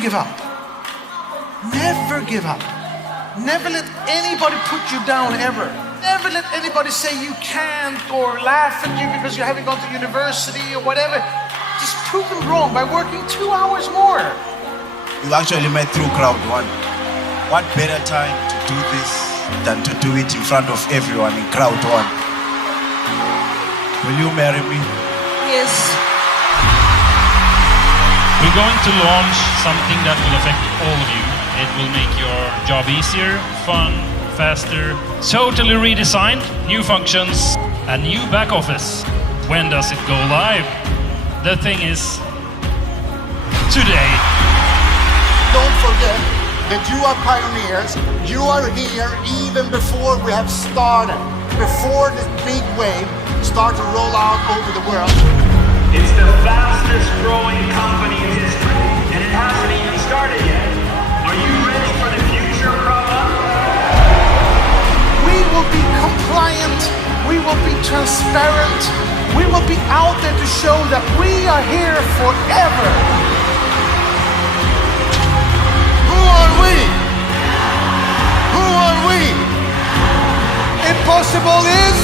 give up. Never give up. Never let anybody put you down ever. Never let anybody say you can't or laugh at you because you haven't gone to university or whatever. Just prove them wrong by working 2 hours more. You actually met through crowd one. What better time to do this than to do it in front of everyone in crowd one? Will you marry me? Yes. We're going to launch something that will affect all of you. It will make your job easier, fun, faster, totally redesigned, new functions, a new back office. When does it go live? The thing is, today. Don't forget that you are pioneers. You are here even before we have started, before this big wave starts to roll out over the world. It's the fastest growing company in history, and it hasn't even started yet. Are you ready for the future, Prava? We will be compliant. We will be transparent. We will be out there to show that we are here forever. Who are we? Who are we? Impossible is...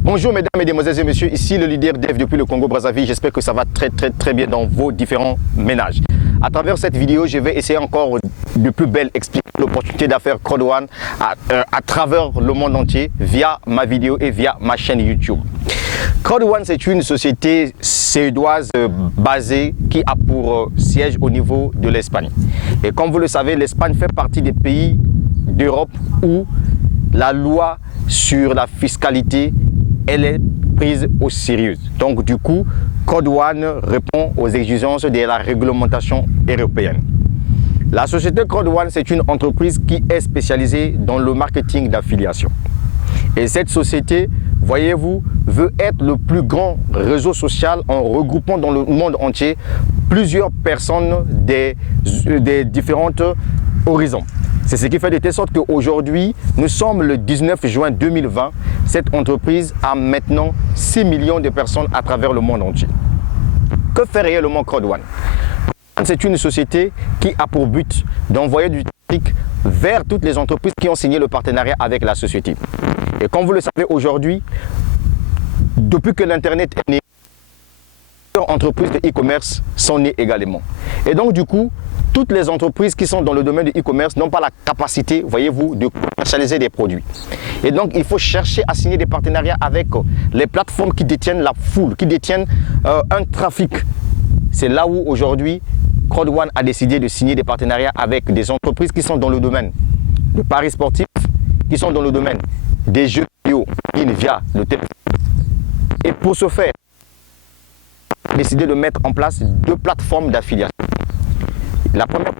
Bonjour mesdames, mesdemoiselles et messieurs, ici le leader Dev depuis le Congo-Brazzaville. J'espère que ça va très bien dans vos différents ménages. À travers cette vidéo, je vais essayer encore de plus belle expliquer l'opportunité d'affaires Crowd1 à travers le monde entier via ma vidéo et via ma chaîne YouTube. Crowd1, c'est une société suédoise basée qui a pour siège au niveau de l'Espagne. Et comme vous le savez, l'Espagne fait partie des pays d'Europe où la loi sur la fiscalité elle est prise au sérieux. Donc du coup, Crowd1 répond aux exigences de la réglementation européenne. La société Crowd1, c'est une entreprise qui est spécialisée dans le marketing d'affiliation. Et cette société, voyez-vous, veut être le plus grand réseau social en regroupant dans le monde entier plusieurs personnes des différents horizons. C'est ce qui fait de telle sorte qu'aujourd'hui, nous sommes le 19 juin 2020. Cette entreprise a maintenant 6 millions de personnes à travers le monde entier. Que fait réellement Crowd1? C'est une société qui a pour but d'envoyer du trafic vers toutes les entreprises qui ont signé le partenariat avec la société. Et comme vous le savez aujourd'hui, depuis que l'Internet est né, les entreprises de e-commerce sont nées également. Et donc du coup, toutes les entreprises qui sont dans le domaine de e-commerce n'ont pas la capacité, voyez-vous, de commercialiser des produits. Et donc, il faut chercher à signer des partenariats avec les plateformes qui détiennent la foule, qui détiennent un trafic. C'est là où aujourd'hui, Crowd1 a décidé de signer des partenariats avec des entreprises qui sont dans le domaine de paris sportifs, qui sont dans le domaine des jeux vidéo via le téléphone. Et pour ce faire, on a décidé de mettre en place 2 plateformes d'affiliation. La première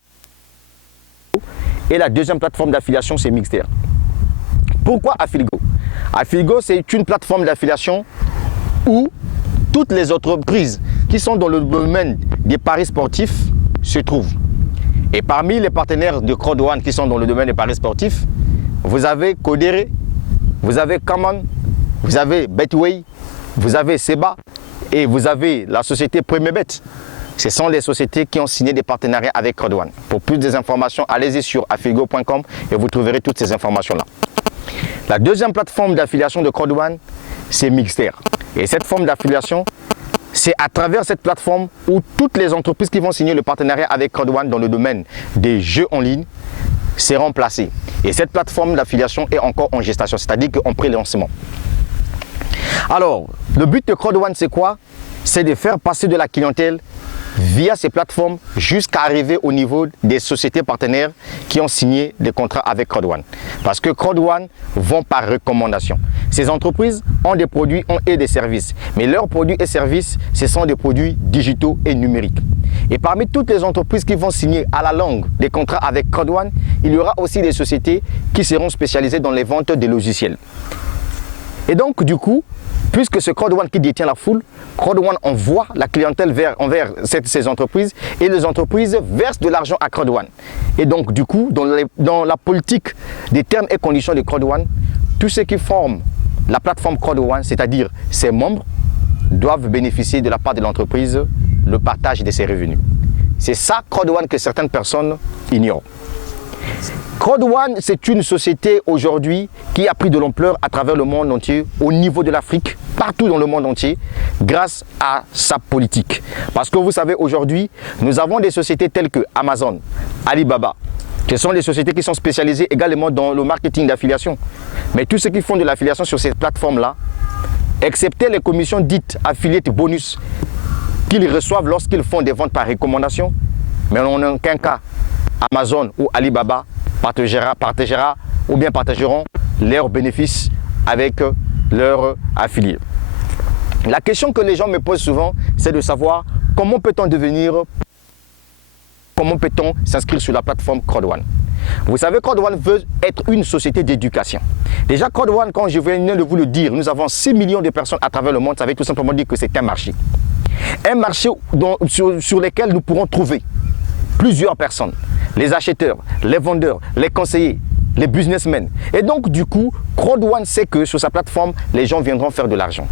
et la deuxième plateforme d'affiliation, c'est Mixter. Pourquoi Affiligo? Affiligo, c'est une plateforme d'affiliation où toutes les entreprises qui sont dans le domaine des paris sportifs se trouvent. Et parmi les partenaires de Crowd1 qui sont dans le domaine des paris sportifs, vous avez Codere, vous avez Common, vous avez Betway, vous avez Seba et vous avez la société PremierBet. Ce sont les sociétés qui ont signé des partenariats avec Crowd1. Pour plus d'informations, allez-y sur affiligo.com et vous trouverez toutes ces informations-là. La deuxième plateforme d'affiliation de Crowd1, c'est Mixter. Et cette forme d'affiliation, c'est à travers cette plateforme où toutes les entreprises qui vont signer le partenariat avec Crowd1 dans le domaine des jeux en ligne seront placées. Et cette plateforme d'affiliation est encore en gestation, c'est-à-dire qu'en pré-lancement. Alors, le but de Crowd1, c'est quoi? C'est de faire passer de la clientèle via ces plateformes jusqu'à arriver au niveau des sociétés partenaires qui ont signé des contrats avec Crowd1. Parce que Crowd1 vont par recommandation. Ces entreprises ont des produits et des services. Mais leurs produits et services, ce sont des produits digitaux et numériques. Et parmi toutes les entreprises qui vont signer à la longue des contrats avec Crowd1, il y aura aussi des sociétés qui seront spécialisées dans les ventes des logiciels. Et donc, du coup, puisque c'est Crowd1 qui détient la foule, Crowd1 envoie la clientèle envers ces entreprises et les entreprises versent de l'argent à Crowd1. Et donc, du coup, dans la politique des termes et conditions de Crowd1, tous ceux qui forment la plateforme Crowd One, c'est-à-dire ses membres, doivent bénéficier de la part de l'entreprise le partage de ses revenus. C'est ça, Crowd One, que certaines personnes ignorent. Crowd One, c'est une société aujourd'hui qui a pris de l'ampleur à travers le monde entier, au niveau de l'Afrique, partout dans le monde entier, grâce à sa politique. Parce que vous savez, aujourd'hui, nous avons des sociétés telles que Amazon, Alibaba. Ce sont des sociétés qui sont spécialisées également dans le marketing d'affiliation. Mais tous ceux qui font de l'affiliation sur ces plateformes-là, excepté les commissions dites affiliate bonus qu'ils reçoivent lorsqu'ils font des ventes par recommandation, mais en aucun cas, Amazon ou Alibaba partageront leurs bénéfices avec leurs affiliés. La question que les gens me posent souvent, c'est de savoir comment peut-on s'inscrire sur la plateforme Crowd One. Vous savez, Crowd One veut être une société d'éducation. Déjà, Crowd One, quand je viens de vous le dire, nous avons 6 millions de personnes à travers le monde. Ça veut tout simplement dire que c'est un marché. Un marché sur lequel nous pourrons trouver plusieurs personnes. Les acheteurs, les vendeurs, les conseillers, les businessmen. Et donc, du coup, Crowd One sait que sur sa plateforme, les gens viendront faire de l'argent.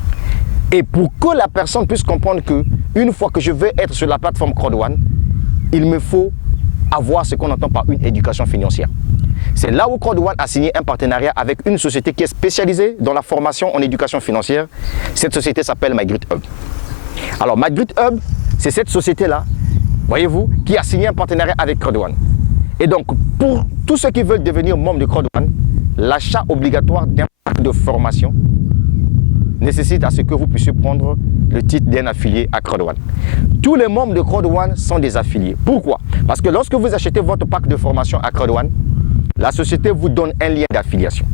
Et pour que la personne puisse comprendre que une fois que je vais être sur la plateforme Crowd One, il me faut avoir ce qu'on entend par une éducation financière. C'est là où Crowd One a signé un partenariat avec une société qui est spécialisée dans la formation en éducation financière. Cette société s'appelle MyGreatHub. Alors, MyGreatHub, c'est cette société-là, voyez-vous, qui a signé un partenariat avec Crowd One. Et donc, pour tous ceux qui veulent devenir membres de Crowd One, l'achat obligatoire d'un pack de formation nécessite à ce que vous puissiez prendre le titre d'un affilié à Crowd One. Tous les membres de Crowd One sont des affiliés. Pourquoi? Parce que lorsque vous achetez votre pack de formation à Crowd One, la société vous donne un lien d'affiliation.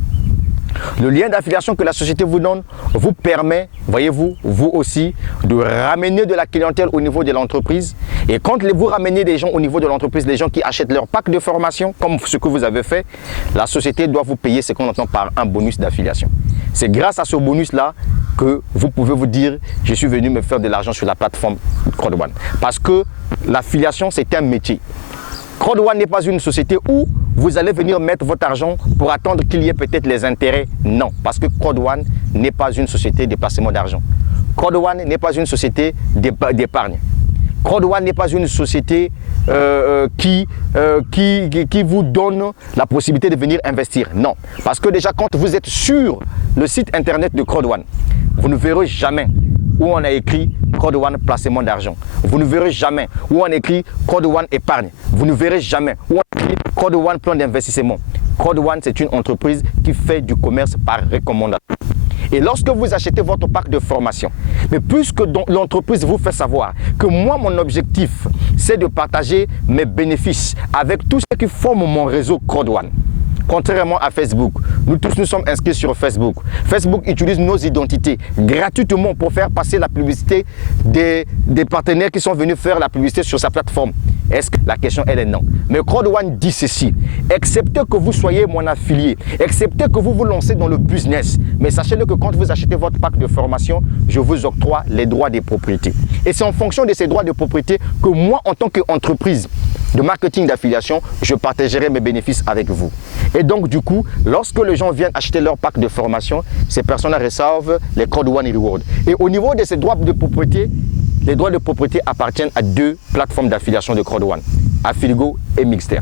Le lien d'affiliation que la société vous donne vous permet, voyez-vous, vous aussi, de ramener de la clientèle au niveau de l'entreprise. Et quand vous ramenez des gens au niveau de l'entreprise, les gens qui achètent leur pack de formation, comme ce que vous avez fait, la société doit vous payer ce qu'on entend par un bonus d'affiliation. C'est grâce à ce bonus-là que vous pouvez vous dire, je suis venu me faire de l'argent sur la plateforme Crowd One. Parce que l'affiliation, c'est un métier. Crowd One n'est pas une société où vous allez venir mettre votre argent pour attendre qu'il y ait peut-être les intérêts. Non, parce que Crowd One n'est pas une société de placement d'argent. Crowd One n'est pas une société d'épargne. Crowd One n'est pas une société qui vous donne la possibilité de venir investir. Non, parce que déjà quand vous êtes sur le site internet de Crowd One, vous ne verrez jamais où on a écrit Crowd One placement d'argent. Vous ne verrez jamais où on a écrit Crowd One épargne. Vous ne verrez jamais où on a écrit Crowd One plan d'investissement. Crowd One, c'est une entreprise qui fait du commerce par recommandation. Et lorsque vous achetez votre pack de formation, mais puisque l'entreprise vous fait savoir que moi, mon objectif, c'est de partager mes bénéfices avec tous ceux qui forment mon réseau Crowd One. Contrairement à Facebook, nous tous nous sommes inscrits sur Facebook. Facebook utilise nos identités gratuitement pour faire passer la publicité des partenaires qui sont venus faire la publicité sur sa plateforme. Est-ce que la question elle est non? Mais Crowd One dit ceci, excepté que vous soyez mon affilié, excepté que vous vous lancez dans le business, mais sachez-le que quand vous achetez votre pack de formation, je vous octroie les droits de propriété. Et c'est en fonction de ces droits de propriété que moi, en tant qu'entreprise de marketing d'affiliation, je partagerai mes bénéfices avec vous. Et donc du coup, lorsque les gens viennent acheter leur pack de formation, ces personnes reçoivent les Crowd One Rewards. Et au niveau de ces droits de propriété, les droits de propriété appartiennent à deux plateformes d'affiliation de Crowd One, Affiligo et Mixter.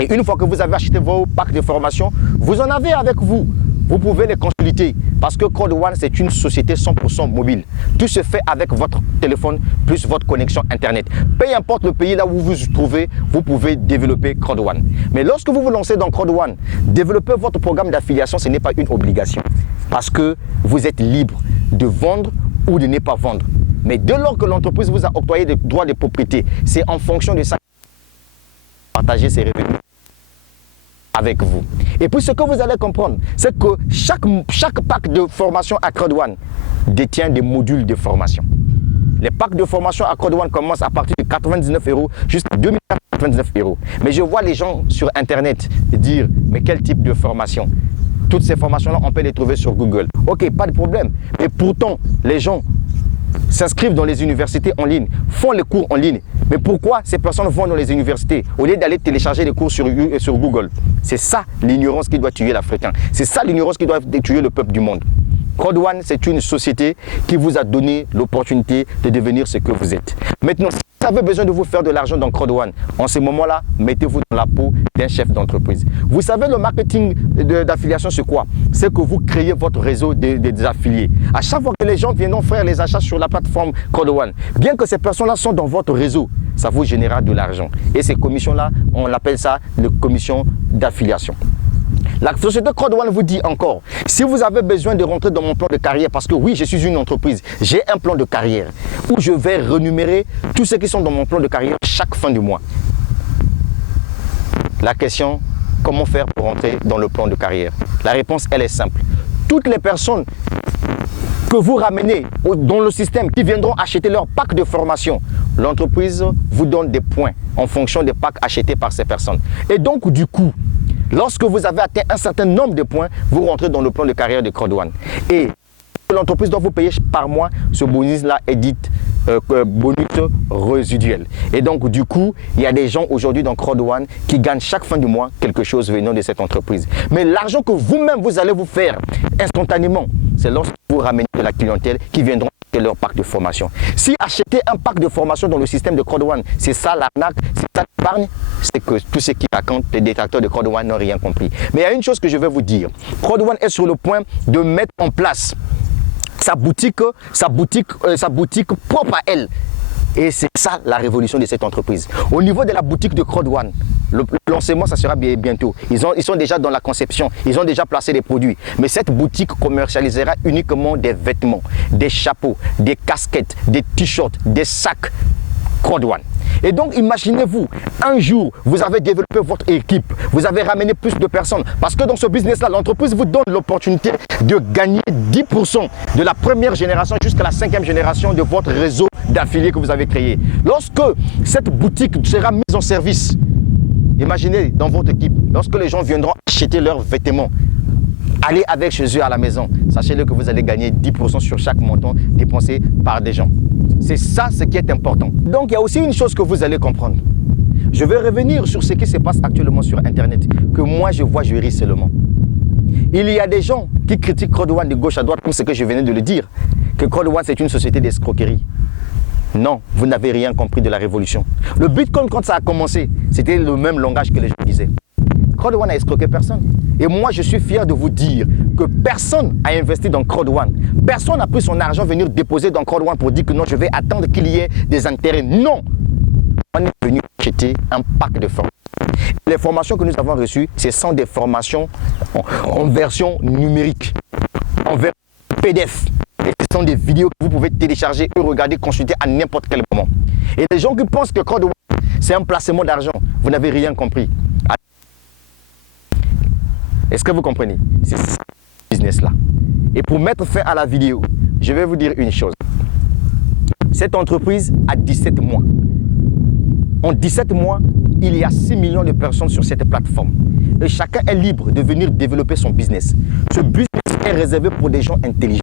Et une fois que vous avez acheté vos packs de formation, vous en avez avec vous. Vous pouvez les consulter parce que Crowd One, c'est une société 100% mobile. Tout se fait avec votre téléphone plus votre connexion Internet. Peu importe le pays là où vous vous trouvez, vous pouvez développer Crowd One. Mais lorsque vous vous lancez dans Crowd One, développer votre programme d'affiliation, ce n'est pas une obligation parce que vous êtes libre de vendre ou de ne pas vendre. Mais dès lors que l'entreprise vous a octroyé des droits de propriété, c'est en fonction de ça partager ses revenus avec vous. Et puis ce que vous allez comprendre, c'est que chaque pack de formation à Crowd One détient des modules de formation. Les packs de formation à Crowd One commencent à partir de 99 € jusqu'à 2099 €. Mais je vois les gens sur Internet dire, mais quel type de formation? Toutes ces formations-là, on peut les trouver sur Google. Ok, pas de problème. Mais pourtant, les gens s'inscrivent dans les universités en ligne, font les cours en ligne. Mais pourquoi ces personnes vont dans les universités au lieu d'aller télécharger les cours sur Google? C'est ça l'ignorance qui doit tuer l'Africain. C'est ça l'ignorance qui doit tuer le peuple du monde. Crowd One, c'est une société qui vous a donné l'opportunité de devenir ce que vous êtes. Maintenant, si vous avez besoin de vous faire de l'argent dans Crowd One, en ce moment-là, mettez-vous dans la peau d'un chef d'entreprise. Vous savez, le marketing d'affiliation, c'est quoi? C'est que vous créez votre réseau des affiliés. À chaque fois que les gens viendront faire les achats sur la plateforme Crowd One, bien que ces personnes-là sont dans votre réseau, ça vous générera de l'argent. Et ces commissions-là, on appelle ça les commissions d'affiliation. La société Crowd One vous dit encore, si vous avez besoin de rentrer dans mon plan de carrière, parce que oui, je suis une entreprise, j'ai un plan de carrière où je vais rémunérer tous ceux qui sont dans mon plan de carrière chaque fin du mois. La question, comment faire pour rentrer dans le plan de carrière? La réponse, elle est simple. Toutes les personnes que vous ramenez dans le système qui viendront acheter leur pack de formation, l'entreprise vous donne des points en fonction des packs achetés par ces personnes. Et donc, du coup, lorsque vous avez atteint un certain nombre de points, vous rentrez dans le plan de carrière de Crowd One. Et l'entreprise doit vous payer par mois. Ce bonus-là est dit bonus résiduel. Et donc, du coup, il y a des gens aujourd'hui dans Crowd One qui gagnent chaque fin du mois quelque chose venant de cette entreprise. Mais l'argent que vous-même, vous allez vous faire instantanément, c'est lorsque vous ramenez de la clientèle qui viendront acheter leur pack de formation. Si acheter un pack de formation dans le système de Crowd One, c'est ça l'arnaque, c'est ça l'épargne, c'est que tous ceux qui racontent, les détracteurs de Crowd One n'ont rien compris. Mais il y a une chose que je vais vous dire. Crowd One est sur le point de mettre en place sa boutique propre à elle. Et c'est ça la révolution de cette entreprise. Au niveau de la boutique de Crowd One, le lancement, ça sera bientôt. Ils sont déjà dans la conception, ils ont déjà placé les produits. Mais cette boutique commercialisera uniquement des vêtements, des chapeaux, des casquettes, des t-shirts, des sacs Crowd One. Et donc, imaginez-vous, un jour, vous avez développé votre équipe, vous avez ramené plus de personnes. Parce que dans ce business-là, l'entreprise vous donne l'opportunité de gagner 10% de la première génération jusqu'à la 5e génération de votre réseau d'affiliés que vous avez créé. Lorsque cette boutique sera mise en service, imaginez dans votre équipe, lorsque les gens viendront acheter leurs vêtements, allez avec chez eux à la maison, sachez-le que vous allez gagner 10% sur chaque montant dépensé par des gens. C'est ça ce qui est important. Donc il y a aussi une chose que vous allez comprendre. Je vais revenir sur ce qui se passe actuellement sur Internet, que moi je vois, je ris seulement. Il y a des gens qui critiquent Crowd One de gauche à droite, comme ce que je venais de le dire, que Crowd One c'est une société d'escroquerie. Non, vous n'avez rien compris de la révolution. Le Bitcoin, quand ça a commencé, c'était le même langage que les gens disaient. Crowd One n'a escroqué personne. Et moi, je suis fier de vous dire que personne n'a investi dans Crowd One. Personne n'a pris son argent venir déposer dans Crowd One pour dire que non, je vais attendre qu'il y ait des intérêts. Non! On est venu acheter un pack de formations. Les formations que nous avons reçues, ce sont des formations en version numérique, en version PDF. Et ce sont des vidéos que vous pouvez télécharger et regarder, consulter à n'importe quel moment. Et les gens qui pensent que Crowd One, c'est un placement d'argent, vous n'avez rien compris. Est-ce que vous comprenez? C'est ce business-là. Et pour mettre fin à la vidéo, je vais vous dire une chose. Cette entreprise a 17 mois. En 17 mois, il y a 6 millions de personnes sur cette plateforme. Et chacun est libre de venir développer son business. Ce business est réservé pour des gens intelligents.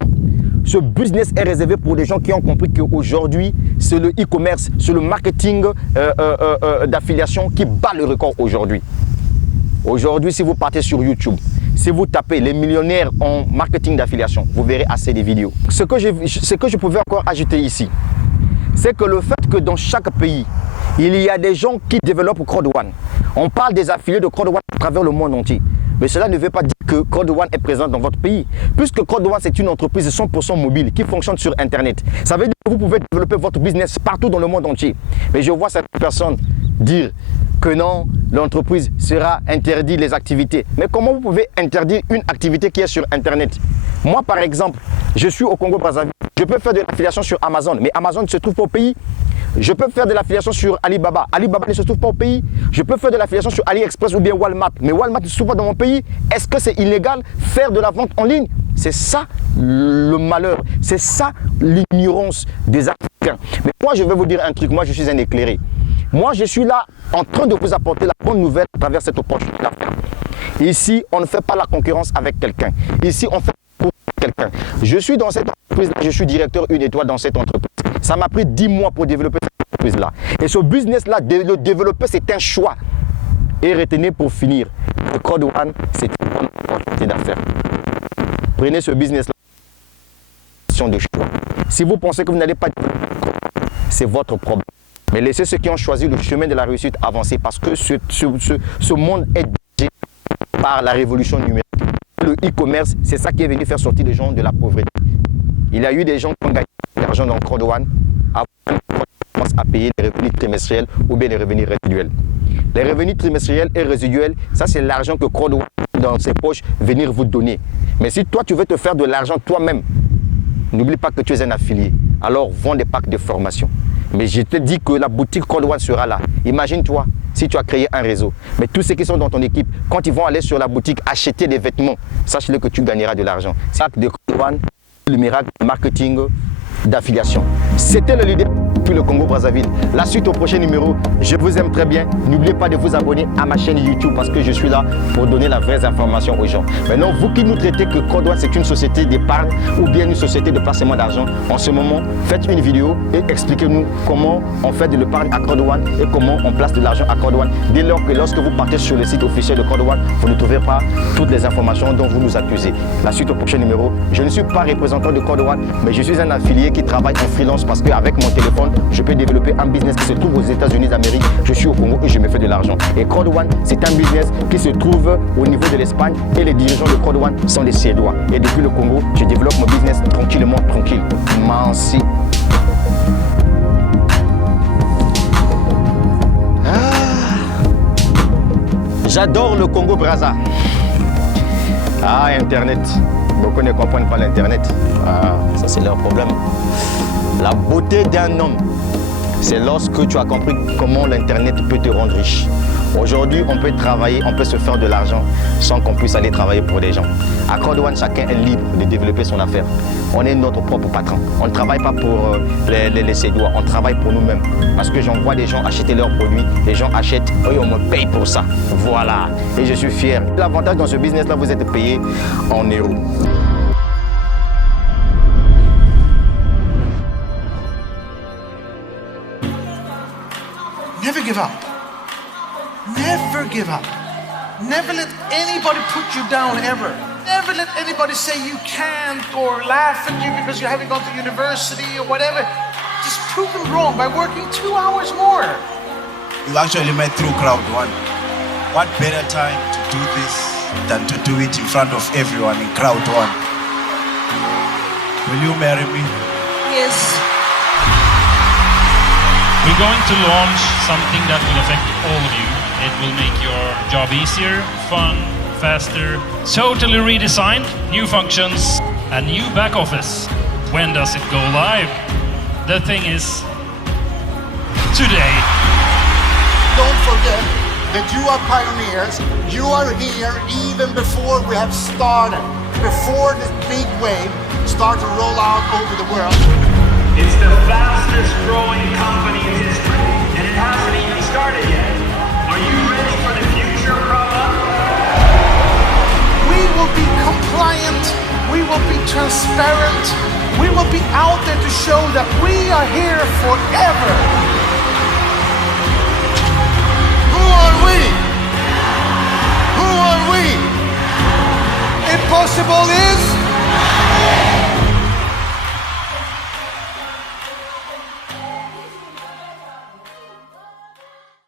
Ce business est réservé pour des gens qui ont compris qu'aujourd'hui, c'est le e-commerce, c'est le marketing d'affiliation qui bat le record aujourd'hui. Aujourd'hui, si vous partez sur YouTube, si vous tapez les millionnaires en marketing d'affiliation, vous verrez assez de vidéos. Ce que je pouvais encore ajouter ici, c'est que le fait que dans chaque pays, il y a des gens qui développent Crowd One. On parle des affiliés de Crowd One à travers le monde entier. Mais cela ne veut pas dire que Crowd One est présent dans votre pays. Puisque Crowd One, c'est une entreprise 100% mobile qui fonctionne sur Internet. Ça veut dire que vous pouvez développer votre business partout dans le monde entier. Mais je vois cette personne dire que non, l'entreprise sera interdite les activités. Mais comment vous pouvez interdire une activité qui est sur Internet? Moi, par exemple, je suis au Congo-Brazzaville. Je peux faire de l'affiliation sur Amazon, mais Amazon ne se trouve pas au pays. Je peux faire de l'affiliation sur Alibaba. Alibaba ne se trouve pas au pays. Je peux faire de l'affiliation sur AliExpress ou bien Walmart. Mais Walmart ne se trouve pas dans mon pays. Est-ce que c'est illégal faire de la vente en ligne? C'est ça le malheur. C'est ça l'ignorance des Africains. Mais moi, je vais vous dire un truc. Moi, je suis un éclairé. Moi, je suis là en train de vous apporter la bonne nouvelle à travers cette opportunité d'affaires. Ici, on ne fait pas la concurrence avec quelqu'un. Ici, on fait pour quelqu'un. Je suis dans cette entreprise-là, je suis directeur une étoile dans cette entreprise. Ça m'a pris 10 mois pour développer cette entreprise-là. Et ce business-là, le développer, c'est un choix. Et retenez pour finir, le Crowd One, c'est une bonne opportunité d'affaires. Prenez ce business-là question de choix. Si vous pensez que vous n'allez pas, c'est votre problème. Mais laissez ceux qui ont choisi le chemin de la réussite avancer parce que ce monde est dirigé par la révolution numérique. Le e-commerce, c'est ça qui est venu faire sortir les gens de la pauvreté. Il y a eu des gens qui ont gagné de l'argent dans CrowdOne avant à payer les revenus trimestriels ou bien les revenus résiduels. Les revenus trimestriels et résiduels, ça c'est l'argent que CrowdOne dans ses poches venir vous donner. Mais si toi tu veux te faire de l'argent toi-même, n'oublie pas que tu es un affilié. Alors vends des packs de formation. Mais je te dis que la boutique CrowdOne sera là. Imagine-toi si tu as créé un réseau. Mais tous ceux qui sont dans ton équipe, quand ils vont aller sur la boutique acheter des vêtements, sache-le que tu gagneras de l'argent. C'est de CrowdOne, le miracle marketing d'affiliation. C'était le leader depuis le Congo-Brazzaville. La suite au prochain numéro. Je vous aime très bien. N'oubliez pas de vous abonner à ma chaîne YouTube parce que je suis là pour donner la vraie information aux gens. Maintenant, vous qui nous traitez que CrowdOne c'est une société d'épargne ou bien une société de placement d'argent, en ce moment, faites une vidéo et expliquez-nous comment on fait de l'épargne à CrowdOne et comment on place de l'argent à CrowdOne. Dès lors que lorsque vous partez sur le site officiel de CrowdOne, vous ne trouverez pas toutes les informations dont vous nous accusez. La suite au prochain numéro. Je ne suis pas représentant de CrowdOne, mais je suis un affilié qui travaille en freelance parce qu'avec mon téléphone, je peux développer un business qui se trouve aux États-Unis d'Amérique. Je suis au Congo et je me fais de l'argent. Et CrowdOne, c'est un business qui se trouve au niveau de l'Espagne et les dirigeants de CrowdOne sont des Suédois. Et depuis le Congo, je développe mon business tranquillement, tranquille. Merci. J'adore le Congo-Brazza. Ah, Internet. Beaucoup ne comprennent pas l'Internet. Ah, ça c'est leur problème. La beauté d'un homme, c'est lorsque tu as compris comment l'Internet peut te rendre riche. Aujourd'hui, on peut travailler, on peut se faire de l'argent sans qu'on puisse aller travailler pour des gens. À CrowdOne, chacun est libre de développer son affaire. On est notre propre patron. On ne travaille pas pour les Suédois, on travaille pour nous-mêmes. Parce que j'en vois des gens acheter leurs produits, les gens achètent, et on me paye pour ça. Voilà, et je suis fier. L'avantage dans ce business-là, vous êtes payé en euros. Never give up. Never give up. Never let anybody put you down ever. Never let anybody say you can't or laugh at you because you haven't gone to university or whatever. Just prove them wrong by working 2 hours more. You actually met through CrowdOne. What better time to do this than to do it in front of everyone in CrowdOne? Will you marry me? Yes. We're going to launch something that will affect all of you. It will make your job easier, fun, faster, totally redesigned, new functions, a new back office. When does it go live? The thing is, today. Don't forget that you are pioneers. You are here even before we have started, before this big wave starts to roll out over the world. It's the fastest growing company in history, and it hasn't even started yet. Are you ready for the future, Krava? We will be compliant. We will be transparent. We will be out there to show that we are here forever.